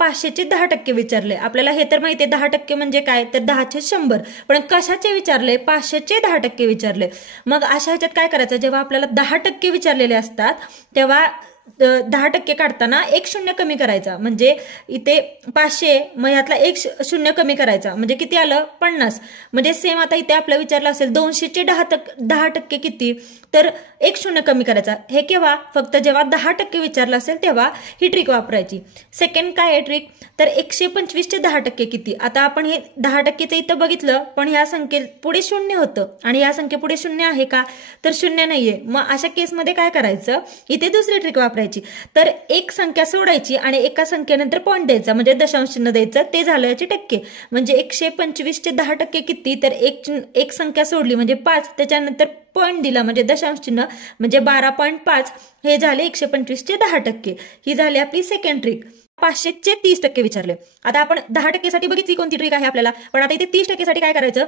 500चे 10% विचारले आपल्याला, हे तर माहिती आहे 10% म्हणजे काय, तर 10चे 100, पण कशाचे विचारले, 500चे 10% विचारले. मग अशा ह्याच्यात काय करायचं, जेव्हा आपल्याला 10% विचारलेले असतात तेव्हा 10% काढताना एक शून्य कमी करायचा, म्हणजे इथे 500 मग ह्यातला एक शून्य कमी करायचा, म्हणजे किती आलं, 50. म्हणजे सेम आता इथे आपलं विचारलं असेल 200चे 10% किती, तर एक शून्य कमी करायचा. हे केव्हा, फक्त जेव्हा 10% विचारलं असेल तेव्हा ही ट्रिक वापरायची. सेकंड काय आहे ट्रिक, तर 125चे 10% किती. आता आपण हे 10%चं इथं बघितलं, पण ह्या संख्ये पुढे शून्य होतं आणि या संख्ये पुढे शून्य आहे का, तर शून्य नाहीये. मग अशा केसमध्ये काय करायचं, इथे दुसरी ट्रिक वापरायची. तर एक संख्या सोडायची आणि एका संख्येनंतर पॉईंट द्यायचा, म्हणजे दशांश चिन्ह द्यायचं, ते झालं याचे टक्के. म्हणजे 125चे 10% किती, तर एक संख्या सोडली म्हणजे 5, त्याच्यानंतर पॉईंट दिला म्हणजे दशांश चिन्ह, म्हणजे 12.5, हे झाले 125चे 10%. ही झाली आपली सेकंड ट्रिक. 500चे 30% विचारले. आता आपण 10% साठी बघितली कोणती ट्रिक आहे आपल्याला, पण आता इथे 30% साठी काय करायचं,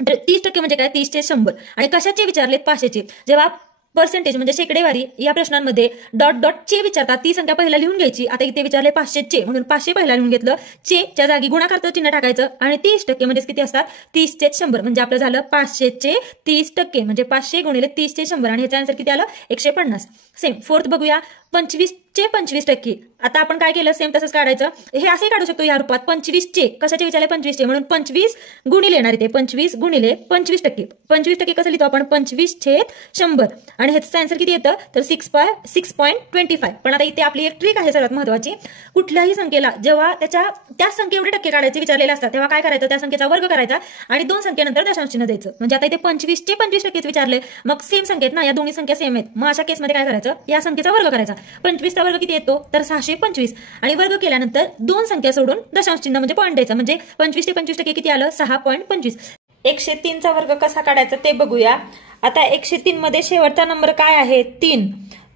तर 30% म्हणजे काय, 30चे 100. आणि कशाचे विचारले, 500चे. जेव्हा पर्सेंटेज म्हणजे शेकडेवारी या प्रश्नांमध्ये डॉट डॉट चे विचारतात, ती संख्या पहिला लिहून घ्यायची. आता इथे विचारले 500चे, म्हणून 500 पहिला लिहून घेतलं, चे च्या जागी गुणाकारचं चिन्ह टाकायचं, आणि 30% म्हणजे किती असतात, 30चे 100, म्हणजे आपलं झालं 500चे 30%, म्हणजे 500 गुणिले 30चे 100, आणि ह्याचा आन्सर किती आलं, 150. सेम फोर्थ बघूया, 25चे 25%. आता आपण काय केलं, सेम तसंच काढायचं, हे असे काढू शकतो या रूपात. 25चे कशाचे विचारले, 25चे, म्हणून 25 गुणिले येणार इथे, 25 गुणिले 25%. 25% कसं लिहितो आपण, 25/100, आणि ह्याचं आन्सर किती येतं, तर 6.25. पण आता इथे आपली एक ट्रिक आहे सर्वात महत्वाची. कुठल्याही संख्येला जेव्हा त्या संख्ये एवढे टक्के काढायचे विचारलेले असतात, तेव्हा काय करायचं, त्या संख्येचा वर्ग करायचा आणि 2 संख्येनंतर दशांश चिन्ह द्यायचं. म्हणजे आता इथे 25चे 25% विचारले, मग सेम संख्येत ना, या दोन्ही संख्या सेम आहेत, मग अशा केसमध्ये काय करायचं, या संख्येचा वर्ग करायचा. 25चा वर्ग किती येतो, तर 625, आणि वर्ग केल्यानंतर 2 संख्या सोडून दशांश चिन्ह म्हणजे पॉईंट द्यायचा, म्हणजे 25 ते 25% किती आलं, 6.25. 103चा वर्ग कसा काढायचा ते बघूया. आता 103 मध्ये शेवटचा नंबर काय आहे, 3,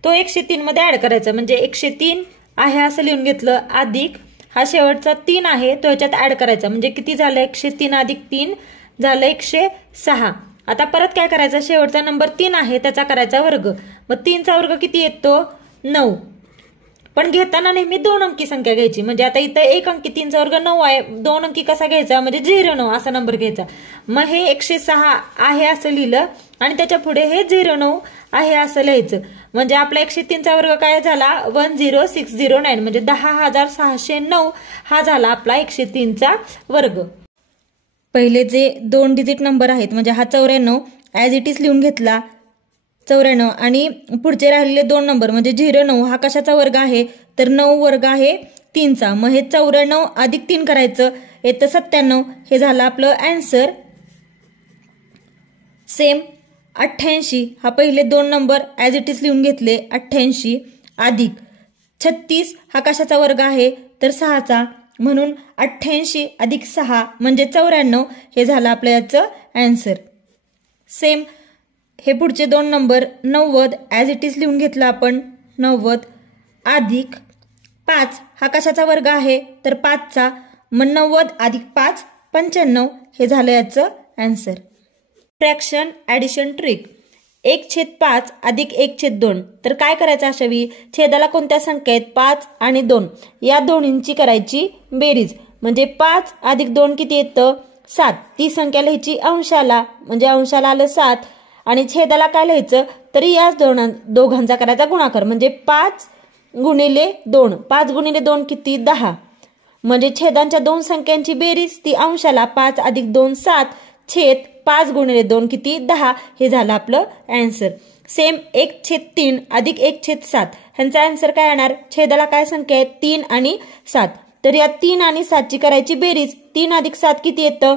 तो 103 मध्ये ऍड करायचा, म्हणजे 103 आहे असं लिहून घेतलं, अधिक हा शेवटचा 3 आहे तो ह्याच्यात ऍड करायचा, म्हणजे किती झालं, 103 अधिक 3 झालं 106. आता परत काय करायचं, शेवटचा नंबर 3 आहे त्याचा करायचा वर्ग, मग 3चा वर्ग किती येतो, 9. पण घेताना नेहमी 2 अंकी संख्या घ्यायची, म्हणजे आता इथं 1 अंकी 3चा वर्ग 9 आहे, 2 अंकी कसा घ्यायचा, म्हणजे 09 असा नंबर घ्यायचा. मग हे 106 आहे असं लिहिलं आणि त्याच्या पुढे हे 09 आहे असं लिहायचं, म्हणजे आपला 103चा वर्ग काय झाला, 10609, म्हणजे 10,609 हा झाला आपला 103चा वर्ग. पहिले जे 2 डिजिट नंबर आहेत, म्हणजे हा 94 ऍज इट इज लिहून घेतला 94, आणि पुढचे राहिलेले 2 नंबर म्हणजे 09 हा कशाचा वर्ग आहे, तर 9 वर्ग आहे 3चा. मग हे 94 अधिक 3 करायचं, येतं 97, हे झालं आपलं आन्सर. सेम 88 हा पहिले 2 नंबर ऍज इट इज लिहून घेतले, 88 अधिक 36 हा कशाचा वर्ग आहे, तर 6चा, म्हणून 88 अधिक 6 म्हणजे 94, हे झालं आपलं याचं आन्सर. सेम हे पुढचे 2 नंबर 90 ऍज इट इज लिहून घेतला आपण, 90 अधिक 5 हा कशाचा वर्ग आहे, तर 5चा, मग 90 अधिक 5 95, हे झालं याचं आन्सर. Fraction addition trick. 1/5 अधिक 1/2, तर काय करायचं अशा वेळी, छेदाला कोणत्या संख्या आहेत, 5 आणि 2, या दोन्हींची करायची बेरीज, म्हणजे 5 अधिक 2 किती येतं, 7. ती संख्या लिहायची अंशाला, म्हणजे अंशाला आलं 7, आणि छेदाला काय लिहायचं, तर याच दोघांचा करायचा गुणाकार, म्हणजे 5 गुणिले 2, 5 गुणिले 2 किती, 10. म्हणजे छेदांच्या 2 संख्यांची बेरीज ती अंशाला 5 अधिक 2 7, छेद 5 गुणिले 2 किती, 10, हे झालं आपलं आन्सर. सेम 1/3 अधिक 1/7, ह्यांचा आन्सर काय येणार, छेदाला काय संख्या आहे, 3 आणि 7, तर या 3 आणि 7ची करायची बेरीज, 3 अधिक 7 किती येतं,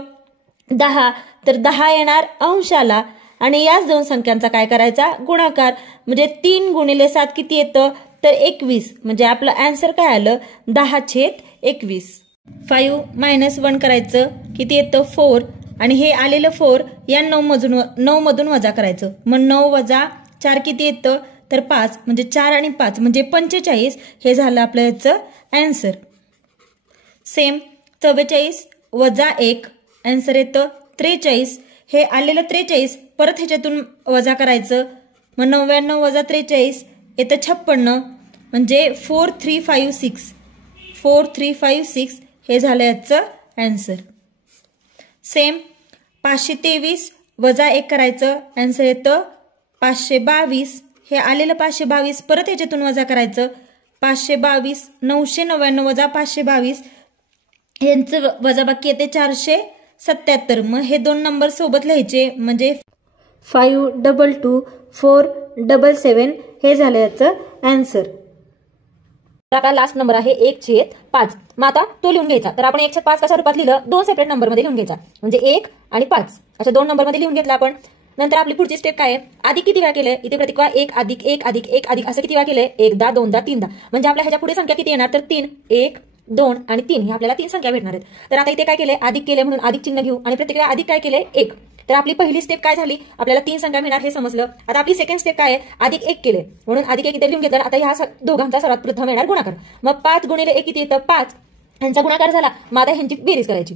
10, तर 10 येणार अंशाला, आणि याच 2 संख्यांचा काय करायचा गुणाकार, म्हणजे 3 गुणिले 7 किती येतं, तर 21, म्हणजे आपलं आन्सर काय आलं, 10/21. 5 - 1 करायचं, किती येतं, 4, आणि हे आलेलं 4 या 9 मधून वजा करायचं, मग 9 - 4 किती येतं, तर 5, म्हणजे 4 आणि 5 म्हणजे 45, हे झालं आपलं याचं आन्सर. सेम 44 - 1 आन्सर येतं 43, हे आलेलं 43 परत ह्याच्यातून वजा करायचं, मग 99 - 43 येतं 56, म्हणजे 4356, 4356 हे झालं याचं आन्सर. सेम 523 वजा 1 करायचं, आन्सर येतं 522. हे आलेलं 522 परत याच्यातून वजा करायचं, 522. 999 वजा 522 यांचं वजाबाकी येते 477. मग हे दोन नंबर सोबत लिहायचे, म्हणजे 522477 हे झालं याचं आन्सर. आता लास्ट नंबर आहे 1/5. मग आता तो लिहून घ्यायचा. तर आपण 1/5 कशा रूपात लिहिलं, दोन सेपरेट नंबरमध्ये लिहून घ्यायचा, म्हणजे 1 आणि 5 अशा दोन नंबरमध्ये लिहून घेतला आपण. नंतर आपली पुढची स्टेप काय आहे, अधिक किती वेळा केलंय, इथे प्रत्येक वेळा 1 अधिक 1 अधिक 1 अधिक असं किती वेळा केलंय, 1दा 2दा 3दा. म्हणजे आपल्या ह्याच्या पुढे संख्या किती येणार, तर 3. 1 2 आणि 3 हे आपल्याला 3 संख्या भेटणार आहेत. तर आता इथे काय केलंय, अधिक केलंय म्हणून अधिक चिन्ह घेऊ आणि प्रत्येक वेळा अधिक काय केलंय 1. तर आपली पहिली स्टेप काय झाली, आपल्याला 3 संख्या मिळणार हे समजलं. आता आपली सेकंड स्टेप काय आहे, अधिक 1 केले म्हणून अधिक 1 इथे लिहून घेतलं. आता ह्या दोघांचा सर्वात प्रथम येणार गुणाकार. मग 5 गुणिले 1 किती येतं, 5. यांचा गुणाकार झाला, मग आता ह्यांची बेरीज करायची.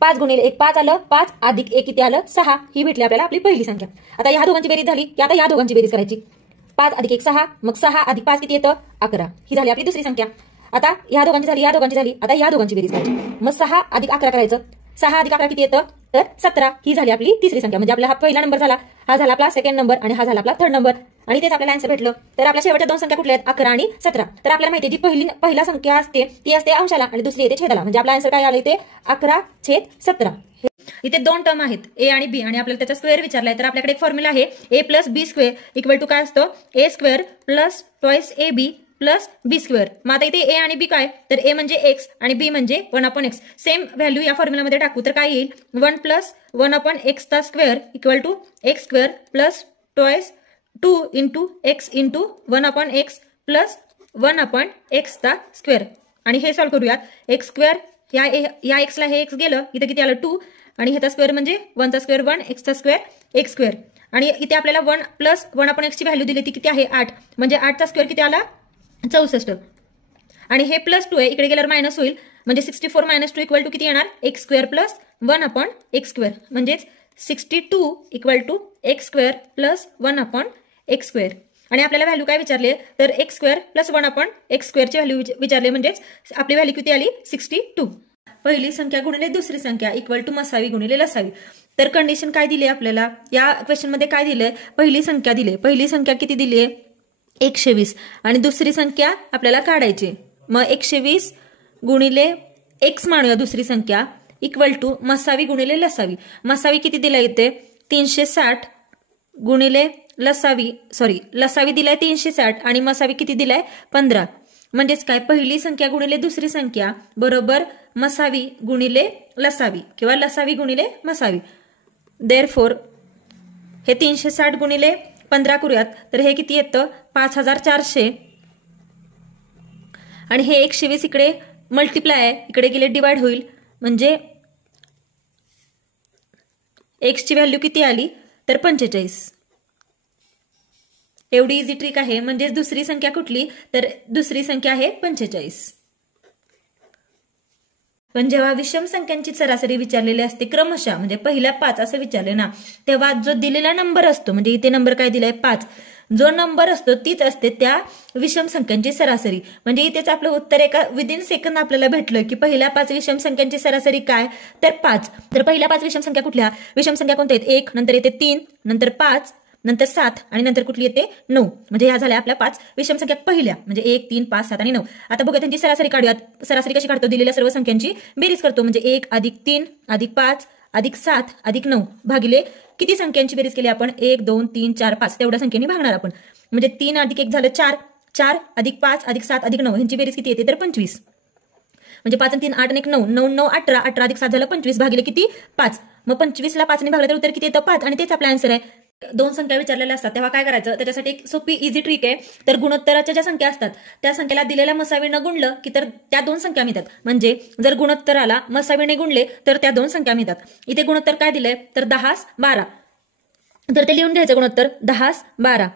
5 गुणिले 1 5 आलं, 5 अधिक 1 किती आलं, 6. ही भेटली आपल्याला आपली पहिली संख्या. आता ह्या दोघांची बेरीज झाली की आता ह्या दोघांची बेरीज करायची. 5 अधिक 1 6, मग 6 अधिक 5 किती येतं, 11. ही झाली आपली दुसरी संख्या. आता ह्या दोघांची झाली, या दोघांची झाली, आता ह्या दोघांची बेरीज करायची. मग 6 अधिक 11 करायचं. 6 अधिक 11 किती येतं, तर 17. ही झाली आपली तिसरी संख्या. म्हणजे आपला हा पहिला नंबर झाला, हा झाला आपला सेकंड नंबर आणि हा झाला आपला थर्ड नंबर. आणि तेच आपल्याला आन्सर भेटलं. तर आपल्या शेवटच्या दोन संख्या कुठल्या आहेत, 11 आणि 17. तर आपल्याला माहिती आहे जी पहिला संख्या असते ती असते अंशाला आणि दुसरी येते छेदाला. म्हणजे आपला आन्सर काय आलं इथे 11/17. इथे दोन टर्म आहेत ए आणि बी आणि आपल्याला त्याचा स्क्वेअर विचारलाय. तर आपल्याकडे एक फॉर्म्युला आहे a plus b square equal to काय असतो, a square plus twice a b plus b square. मग आता इथे ए आणि बी काय, तर ए म्हणजे एक्स आणि बी म्हणजे 1/x. सेम व्हॅल्यू या फॉर्म्युलामध्ये टाकू तर काय येईल, 1 + 1/x चा square equal to x square plus twice 2 × x × 1/x plus 1/x चा स्क्वेअर. आणि हे सॉल्व्ह करूयात. एक्स स्क्वेअर या एक्सला हे एक्स गेलं, इथे किती आलं 2 आणि ह्याचा स्क्वेअर म्हणजे 1 चा स्क्वेअर 1, x चा स्क्वेअर x स्क्वेअर. आणि इथे आपल्याला 1 + 1/x ची व्हॅल्यू दिली ती किती आहे 8, म्हणजे 8 चा स्क्वेअर किती आला 64. आणि हे +2 आहे, इकडे गेल्यावर मायनस होईल, म्हणजे 64 - 2 इक्वल टू किती येणार, x square plus 1/x square. म्हणजेच 62 equal to x square plus 1/x square. आणि आपल्याला व्हॅल्यू काय विचारले, तर x स्क्वेअर प्लस 1/x स्क्वेअरची व्हॅल्यू विचारले, म्हणजेच आपली व्हॅल्यू किती आली 62. पहिली संख्या गुणिले दुसरी संख्या इक्वल टू मसावी गुणिले लसावी. तर कंडिशन काय दिली आपल्याला या क्वेश्चन मध्ये, काय दिलंय, पहिली संख्या दिली. पहिली संख्या किती दिली आहे 120 आणि दुसरी संख्या आपल्याला काढायची. मग 120 गुणिले x मानूया दुसरी संख्या इक्वल टू मसावी गुणिले लसावी. मसावी किती दिला येते 360 गुणिले लसावी दिलाय 360 आणि मसावी किती दिलाय 15. म्हणजेच काय, पहिली संख्या गुणिले दुसरी संख्या बरोबर मसावी गुणिले लसावी किंवा लसावी गुणिले मसावी. देअरफॉर हे 360 गुणिले 15 करूयात तर हे किती येतं 5400. आणि हे 120 इकडे मल्टिप्लाय आहे, इकडे गेले डिवाइड होईल, म्हणजे x ची व्हॅल्यू किती आली तर 45. एवढी इझी ट्रिक आहे. म्हणजे दुसरी संख्या कुठली, तर दुसरी संख्या आहे 45. पण जेव्हा विषम संख्यांची सरासरी विचारलेली असते क्रमशः, म्हणजे पहिल्या 5 असं विचारले ना, तेव्हा जो दिलेला नंबर असतो, म्हणजे इथे नंबर काय दिलाय 5, जो नंबर असतो तीच असते त्या विषम संख्यांची सरासरी. म्हणजे इथेच आपलं उत्तर एका विदिन सेकंद आपल्याला भेटलं की पहिल्या 5 विषम संख्यांची सरासरी काय, तर 5. तर पहिल्या 5 विषम संख्या कुठल्या, विषम संख्या कोणत्या आहेत, 1 नंतर येते 3 नंतर 5 नंतर 7 आणि नंतर कुठली येते 9. म्हणजे ह्या झाल्या आपल्या 5 विषम संख्या पहिल्या, म्हणजे 1 3 5 7 आणि 9. आता बघूया त्यांची सरासरी काढूयात. सरासरी कशी काढतो, दिलेल्या सर्व संख्यांची बेरीज करतो, म्हणजे 1 अधिक 3 अधिक 5 अधिक 7 अधिक 9 भागिले किती संख्यांची बेरीज केली आपण, 1 2 3 4 5 तेवढ्या संख्येने भागणार आपण. म्हणजे 3 अधिक 1 झालं 4, 4 अधिक 5 अधिक 7 अधिक 9 ह्यांची बेरीज किती येते तर 25. म्हणजे 5 आणि 3 8 आणि 1 9, 9 9 18, 18 अधिक 7 झालं 25 भागिले किती 5. मग 25 ला 5 ने भागलं तर उत्तर किती येतं 5 आणि तेच आपला आन्सर आहे. दोन संख्या विचारलेल्या असतात तेव्हा काय करायचं, त्याच्यासाठी एक सोपी इझी ट्रिक आहे. तर गुणोत्तराच्या ज्या संख्या असतात त्या संख्येला दिलेल्या मसावीने गुणलं की तर त्या दोन संख्या मिळतात. म्हणजे जर गुणोत्तराला मसावीने गुणले तर त्या दोन संख्या मिळतात. इथे गुणोत्तर काय दिलंय तर 10/12, तर ते लिहून घ्यायचं गुणोत्तर 10/12.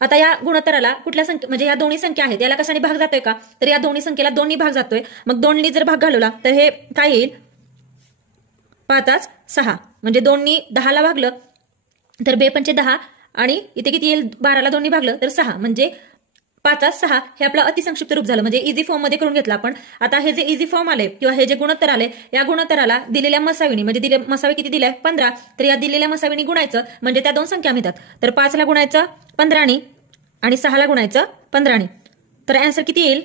आता या गुणोत्तराला कुठल्या संख्या, म्हणजे या दोन्ही संख्या आहेत याला कशाने भाग जातोय का, तर या दोन्ही संख्येला 2नी भाग जातोय. मग 2नी जर भाग घालवला तर हे काय येईल 5/6. म्हणजे 2नी 10ला भागलं तर 2 × 5 = 10 आणि इथे किती येईल 12ला 2नी भागलं तर 6. म्हणजे 5 6 हे आपलं अतिसंक्षिप्त रूप झालं, म्हणजे इझी फॉर्म मध्ये करून घेतलं आपण. आता हे जे इझी फॉर्म आले किंवा हे जे गुणोत्तर आले, या गुणोत्तराला दिलेल्या मसाविनी म्हणजे मसावी किती दिल्या 15, तर या दिलेल्या मसाविनी गुणायचं म्हणजे त्या दोन संख्या मिळतात. तर 5 ला गुणायचं 15 आणि 6 ला गुणायचं 15. तर आन्सर किती येईल,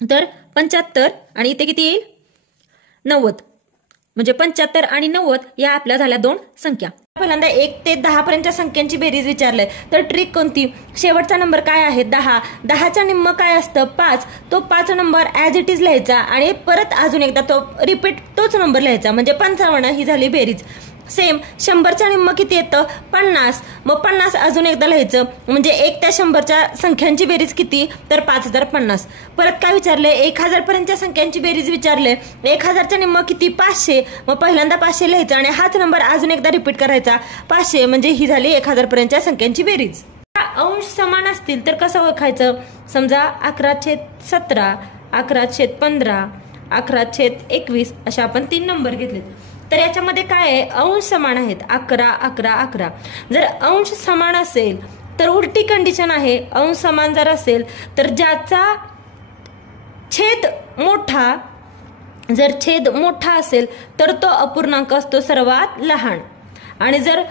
तर 75 आणि इथे किती येईल 90. म्हणजे 75 आणि 90 या आपल्या झाल्या दोन संख्या. पहिल्यांदा 1 ते 10 पर्यंतच्या संख्यांची बेरीज विचारलंय, तर ट्रिक कोणती, शेवटचा नंबर काय आहे 10, 10च्या निम्म काय असतं 5, तो 5 नंबर ऍज इट इज लिहायचा आणि परत अजून एकदा तो रिपीट तोच नंबर लिहायचा, म्हणजे 55 ही झाली बेरीज. सेम 100च्या निम्म किती येतं 50, मग 50 अजून एकदा लिहायचं, म्हणजे 1 त्या 100च्या संख्यांची बेरीज किती, तर 5050. परत काय विचारले 1000 पर्यंतच्या संख्यांची बेरीज विचारले, 1000च्या निम्म किती 500, मग पहिल्यांदा 500 लिहायचं आणि हाच नंबर अजून एकदा रिपीट करायचा 500, म्हणजे ही झाली 1000 पर्यंतच्या संख्यांची बेरीज. अंश समान असतील तर कसं ओळखायचं, समजा 11/17, 11/15, 11/21 अशा आपण 3 नंबर घेतलेत. तर याच्यामध्ये काय आहे, अंश समान आहेत 11 11 11. जर अंश समान असेल तर उलटी कंडिशन आहे, अंश समान जर असेल तर ज्याचा छेद मोठा, जर छेद मोठा असेल तर तो अपूर्णांक असतो सर्वात लहान, आणि जर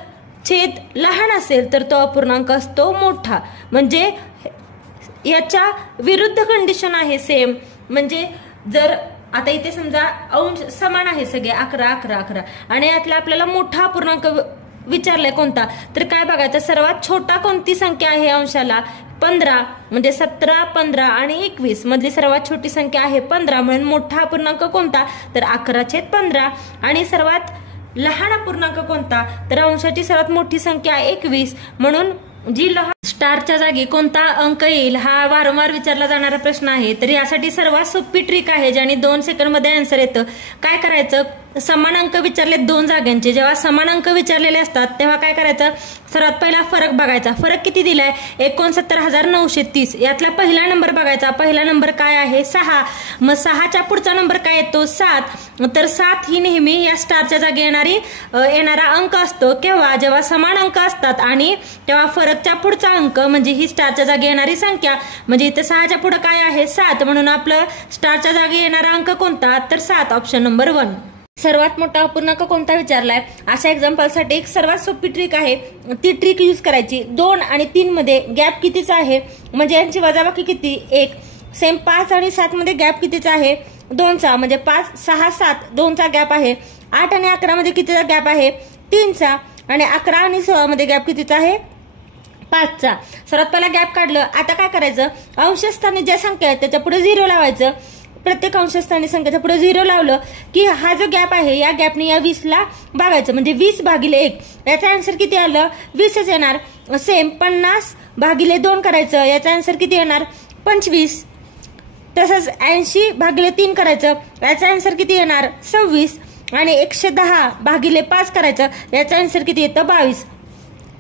छेद लहान असेल तर तो अपूर्णांक असतो मोठा. म्हणजे याच्या विरुद्ध कंडिशन आहे सेम. म्हणजे जर आता इथे समजा अंश समान आहे सगळे 11 11 11 आणि यातला आपल्याला मोठा अपूर्णांक विचारलाय कोणता, तर काय बघायचं, सर्वात छोटा कोणती संख्या आहे अंशाला 15, म्हणजे 17 15 आणि 21 मधली सर्वात छोटी संख्या आहे 15, म्हणून मोठा अपूर्णांक कोणता, तर 11/15. आणि सर्वात लहान अपूर्णांक कोणता, तर अंशाची सर्वात मोठी संख्या 21, म्हणून जी लहान स्टारच्या जागी कोणता अंक येईल हा वारंवार विचारला जाणारा प्रश्न आहे. तर यासाठी सर्वात सोपी ट्रिक आहे ज्याने 2 सेकंडमध्ये आन्सर येतं. काय करायचं, समान अंक विचारले 2 जागांचे, जेव्हा समान अंक विचारलेले असतात तेव्हा काय करायचं, सर्वात पहिला फरक बघायचा, फरक किती दिलाय 69,930, यातला पहिला नंबर बघायचा, पहिला नंबर काय आहे 6, मग 6च्या पुढचा नंबर काय येतो 7, तर 7 ही नेहमी या स्टारच्या जागी येणारा अंक असतो. केव्हा, जेव्हा समान अंक असतात आणि तेव्हा फरकच्या पुढचा अंक म्हणजे ही स्टारच्या जागी येणारी संख्या, म्हणजे इथे 6च्या पुढे काय आहे 7, म्हणून आपलं स्टारच्या जागी येणारा अंक कोणता, तर 7, ऑप्शन नंबर 1. सर्वात मोठा अपूर्णांक कोणता विचारलाय, अशा एक्झाम्पलसाठी एक सर्वात सोपी ट्रिक आहे, ती ट्रिक यूज करायची. 2 आणि 3 मध्ये गॅप कितीचा आहे, म्हणजे यांची वजाबाकी किती 1. सेम 5 आणि 7 मध्ये गॅप कितीचा आहे 2चा, म्हणजे 5 6 7 2चा गॅप आहे. 8 आणि 11 मध्ये कितीचा गॅप आहे 3चा, आणि 11 आणि 16 मध्ये गॅप कितीचा आहे 5चा. सर्वात पहिला गॅप काढलं, आता काय करायचं, अंशस्थानी ज्या संख्या आहेत त्याच्या पुढे 0 लावायचं. प्रत्येक अंशस्थानी संख्येच्या पुढे 0 लावलं की हा जो गॅप आहे या गॅपने या 20ला भागायचं, म्हणजे 20/1. याचा आन्सर किती आलं 20च येणार. सेम 50/2 करायचं, याचा आन्सर किती येणार 25. तसंच 80/3 करायचं, याचा आन्सर किती येणार 26. आणि 110/5 करायचं, याचा आन्सर किती येतं 22.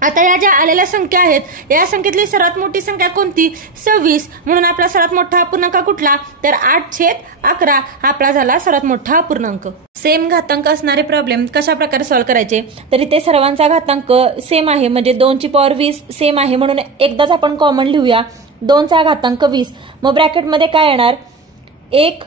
आता या ज्या आलेल्या संख्या आहेत या संख्येतली सर्वात मोठी संख्या कोणती 26, म्हणून आपला सर्वात मोठा अपूर्णांक कुठला, तर 8/11 हा आपला झाला सर्वात मोठा अपूर्णांक. सेम घातांक असणारे प्रॉब्लेम कशा प्रकारे सॉल्व्ह करायचे, तर इथे सर्वांचा घातांक सेम आहे, म्हणजे 2ची पॉवर 20 सेम आहे, म्हणून एकदाच आपण कॉमन लिहूया 2चा घातांक 20. मग ब्रॅकेटमध्ये काय येणार 1,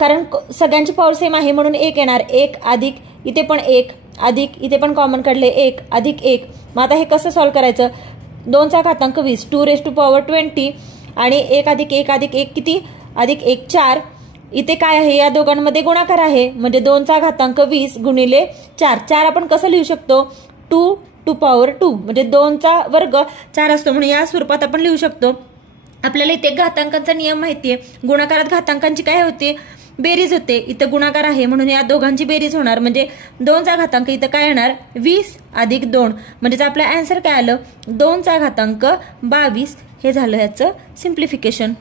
कारण सगळ्यांची पॉवर सेम आहे म्हणून 1 येणार, 1 अधिक इथे पण 1 अधिक इथे पण कॉमन काढले 1 अधिक 1. मग आता हे कसं सॉल्व्ह करायचं, 2चा घातांक 20 2⁻20 आणि 1 अधिक 1 अधिक 1 किती अधिक 1 4. इथे काय आहे या दोघांमध्ये गुणाकार आहे, म्हणजे 2चा घातांक 20 गुणिले 4. 4 आपण कसं लिहू शकतो 2⁻2 म्हणजे 2चा वर्ग 4 असतो, म्हणून या स्वरूपात आपण लिहू शकतो. आपल्याला इथे घातांकांचा नियम माहितीये, गुणाकारात घातांकांची काय होते बेरीज होते, इथं गुणाकार आहे म्हणून या दोघांची बेरीज होणार, म्हणजे 2चा घातांक इथं काय येणार 20 अधिक 2, म्हणजे आपला आन्सर काय आलं 2चा घातांक 22. हे झालं याचं सिम्प्लिफिकेशन.